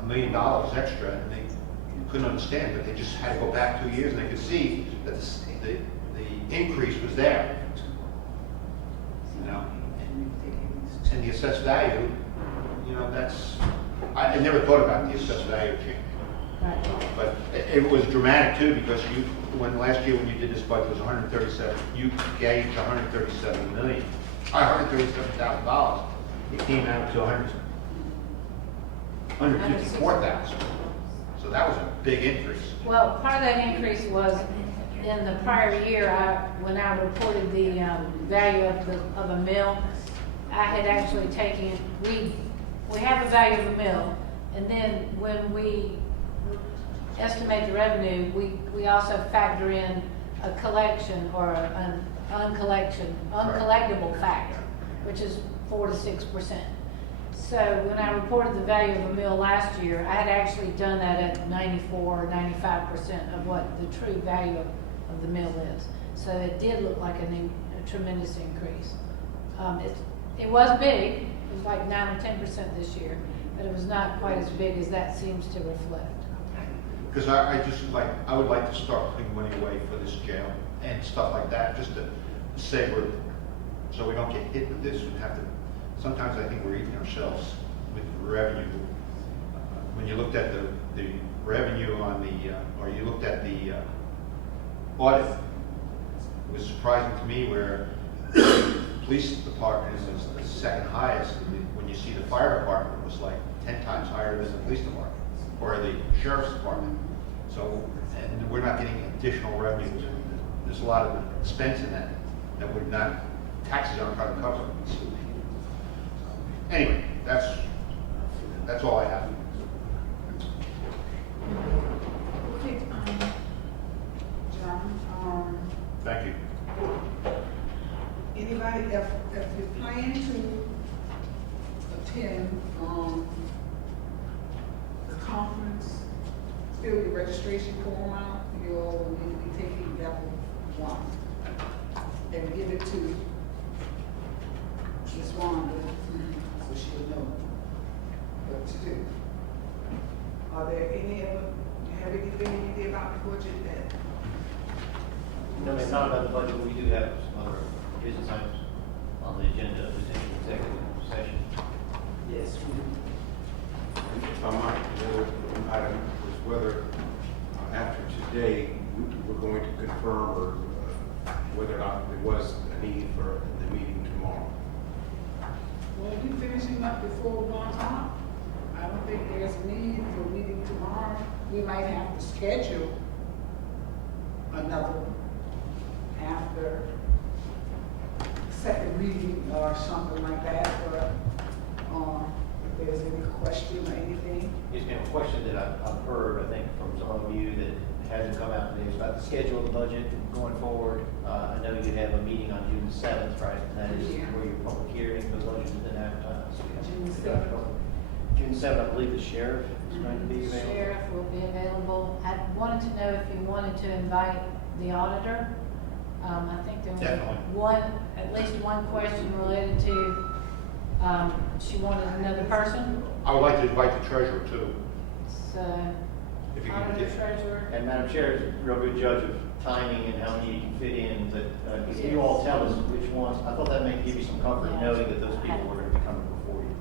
$1 million extra, and they couldn't understand, but they just had to go back 2 years, and they could see that the increase was there. You know, and the assessed value, you know, I never thought about the assessed value change. Right. But it was dramatic too, because last year when you did this budget, it was 137, you gauged $137,000. It came out to 154,000. So that was a big increase. Well, part of that increase was in the prior year, when I reported the value of a mill, I had actually taken, we have a value of a mill, and then when we estimate the revenue, we also factor in a collection or an uncollectible factor, which is 4 to 6%. So when I reported the value of a mill last year, I had actually done that at 94 or 95% of what the true value of the mill is. So it did look like a tremendous increase. It was big, it was like 9 or 10% this year, but it was not quite as big as that seems to reflect. Because I would like to start putting money away for this jail and stuff like that, just to say so we don't get hit with this and have to, sometimes I think we're eating ourselves with revenue. When you looked at the revenue on the, or you looked at the audit, it was surprising to me where the police department was the second highest. When you see the fire department was like 10 times higher than the police department, or the sheriff's department. So, and we're not getting additional revenues. There's a lot of expense in that would not, taxes aren't going to cover. Anyway, that's all I have. Okay, John, Thank you. anybody, if you plan to attend, the conference, fill your registration form out, you'll need to be taking level 1. And give it to Ms. Wanda, so she'll know what to do. Are there any other, you have anything you did about the budget that? No, it's not about the budget, but we do have some other business items on the agenda of this executive session. Yes, we do. If I might, the other item was whether after today, we're going to confirm or whether or not there was a need for the meeting tomorrow. Well, we finishing up before 1 o'clock. I don't think there's a need for a meeting tomorrow. We might have to schedule another one after second reading or something like that, but, if there's any question or anything. It's been a question that I've heard, I think, from some of you that hasn't come out today. It's about the schedule of the budget going forward. I know you have a meeting on June 7th, right? And that is Yeah. where your public hearing for the budget has been advertised. June 7th. June 7th, I believe the sheriff is going to be available. Sheriff will be available. I wanted to know if you wanted to invite the auditor. I think there was Definitely. at least one question related to, she wanted another person, I would like to invite the treasurer too, so if you can auditor, get. treasurer. And Madam Chair is a real good judge of timing and how many you can fit in, but if you all tell us which ones, I thought that may give you some comfort knowing that those people were going to be coming before you.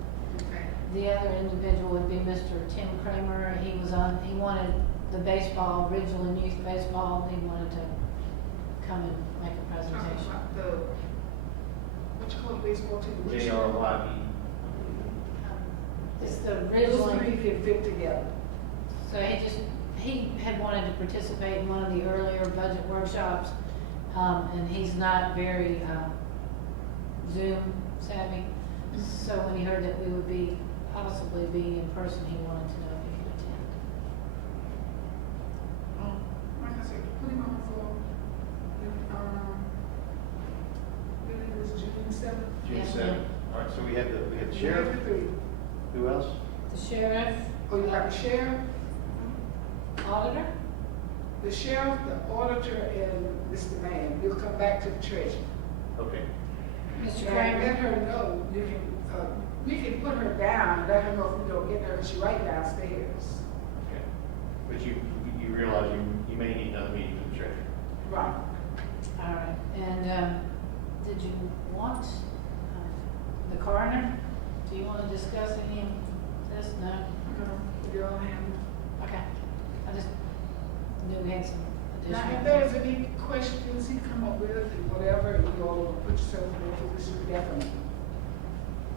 Okay. The other individual would be Mr. Tim Kramer. He wanted the baseball, originally youth baseball, he wanted to come and make a Talking presentation. about the, what you call the baseball team? Which- JRYP. It's the Those originally, three can fit together. so he had wanted to participate in one of the earlier budget workshops, and he's not very, Zoom savvy. So when he heard that we would possibly be in person, he wanted to know if he could attend. Like I said, put him on for, when it was June 7th. June Yes, 7th. All right, so we have the sheriff. Who else? The sheriff, Oh, you got the sheriff, auditor, the sheriff, the auditor, and Mr. Mann. We'll come back to the treasurer. Okay. Mr. And let Kramer. her know, we can put her down, let her know if we don't get her, she's right downstairs. Okay. But you realize you may need another meeting with the treasurer. Right. All right, and, did you want, the coroner? Do you want to discuss any of this? No? You all have. Okay. I just knew we had some Now, if additional. there's any questions he come up with, and whatever, you all put yourself in a position, definitely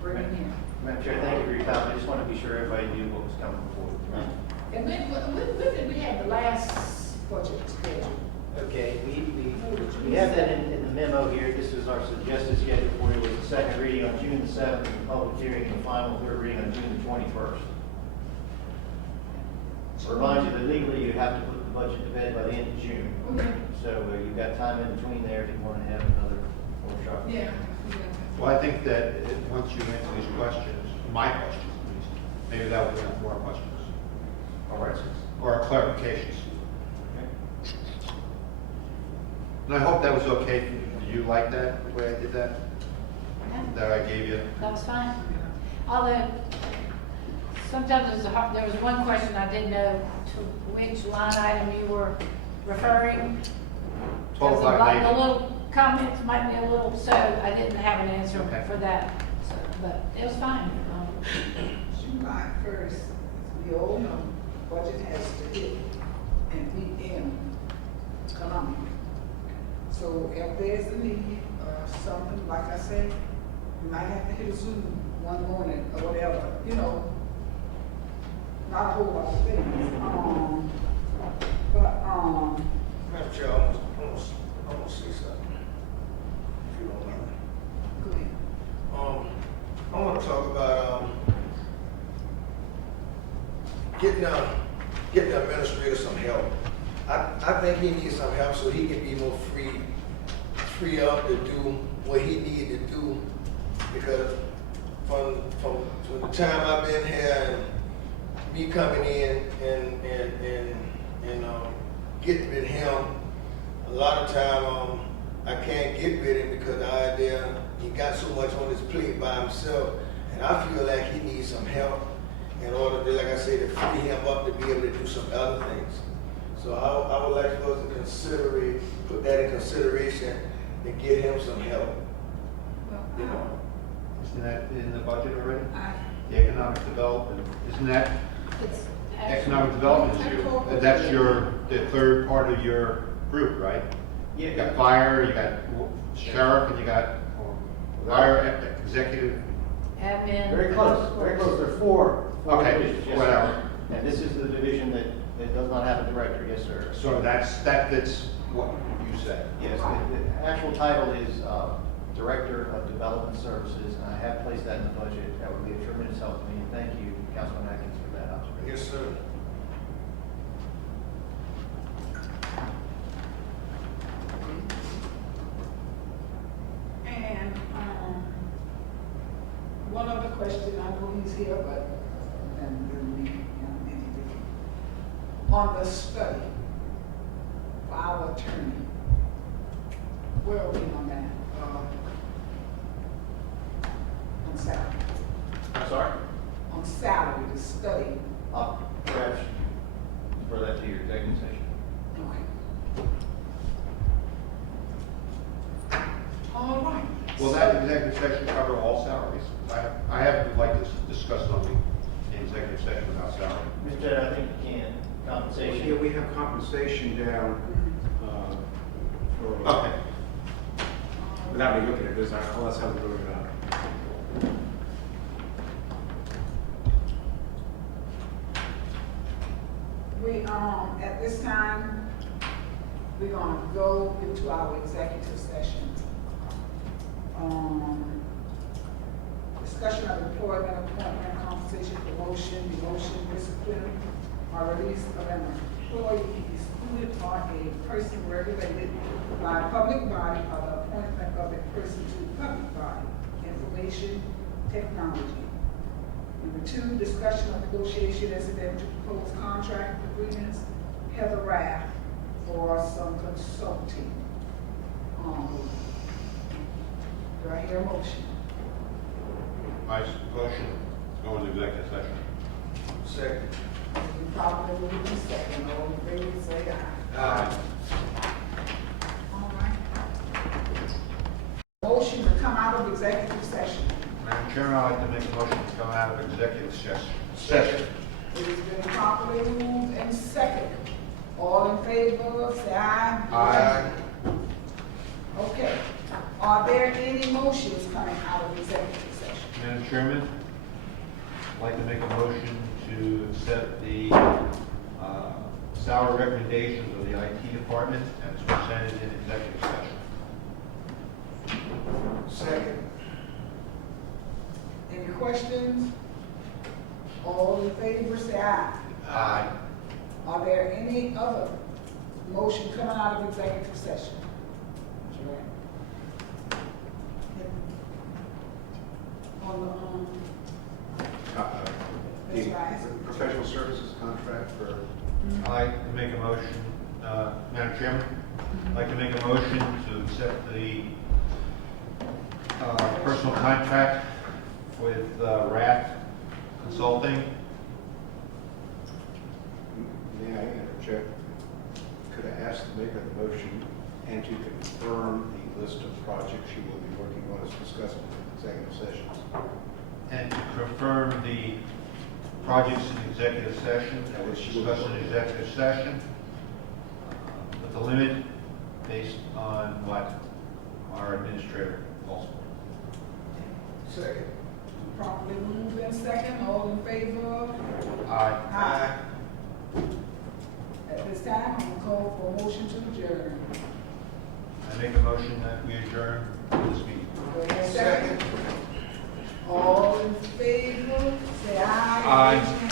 bring him in. Madam Chair, thank you for your time. I just want to be sure everybody knew what was coming before tonight. And when did we have the last budget schedule? Okay, we have that in the memo here. This is our suggested schedule for you with the second reading on June the 7th, and the public hearing and the final third reading on June the 21st. Remind you that legally you have to put the budget to bed by the end of June. Okay. So you've got time in between there if you want to have another workshop. Yeah. Well, I think that once you answer these questions, my questions at least, maybe that will bring up more questions All right, or clarifications. And I hope that was okay. Did you like that, the way I did that? That I gave you? That was fine. Although, sometimes there was one question I didn't know to which line item you were referring. Total Because black the little comments might be a little, so I didn't have an answer Okay. for that, so, but it was fine. July 1st, we all know, budget has to hit and be in economic. So if there's a need, something, like I said, we might have to hit a Zoom one morning or whatever, you know. Not a whole lot of things. Madam Chair, I want to say something, if you don't mind. Go ahead. I want to talk about, getting the administrator some help. I think he needs some help so he can be more free up to do what he needs to do. Because from the time I've been here and me coming in and getting with him, a lot of time I can't get with him because the idea he got so much on his plate by himself, and I feel like he needs some help in order to, like I said, to free him up to be able to do some other things. So I would like for us to put that in consideration and get him some help. You know. Isn't that in the budget already? I- The economic development, isn't that, It's economic development is you, that's the third part of your group, right? You Yeah, got fire, you got sheriff, and you got fire executive. admin. very close, very close. There are four Okay, divisions, yes, sir. whatever. And this is the division that does not have a director, yes, sir. So that's what you said. Yes, the actual title is Director of Development Services, and I have placed that in the budget. That would be a tremendous help to me, and thank you, Councilman Atkins, for that observation. Yes, sir. And, one other question, I know he's here, but, on the study for our attorney, where are we on that? On salary, I'm sorry? on salary, the study, Perhaps refer that to your executive session. okay. All right. Will that executive session cover all salaries? I would like to discuss something in executive session about salary. Mr. Chair, I think you can. Compensation. Yeah, we have compensation down, for, Okay. without me looking at this, let's have a look at it. We, at this time, we're gonna go into our executive session. Discussion of employment, appointment, compensation, promotion, demotion, discipline, or release of an employee, student, or a person regulated by a public body, or the appointment of a person to a public body, information technology. Number two, discussion of negotiation incident to proposed contract agreements, Heather Rath for some consulting. Do I hear a motion? Motion, go into executive session. Second. You probably will be second, all in favor, say aye. Aye. All right. Motion to come out of executive session. Madam Chairman, I'd like to make a motion to come out of executive session. Second. It has been properly moved and second. All in favor, say aye. Aye. Okay. Are there any motions coming out of executive session? Madam Chairman, I'd like to make a motion to accept the salary recommendations of the IT department as presented in executive session. Second. Any questions? All in favor, say aye. Aye. Are there any other motion coming out of executive session? On The Ms. Rice. professional services contract for, I'd like to make a motion, Madam Chairman, I'd like to make a motion to accept the personal contract with RAF Consulting. may I interject? Could I ask to make a motion and to confirm the list of projects she will be working on as discussed in executive sessions. And to confirm the projects in executive session, that was discussed in executive session, with the limit based on what our administrator calls for. Second. Properly moved in second, all in favor? Aye. Aye. At this time, I'm gonna call for a motion to adjourn. I make a motion that we adjourn this meeting. Do I hear a Second. All in favor, say aye. Aye. Raise your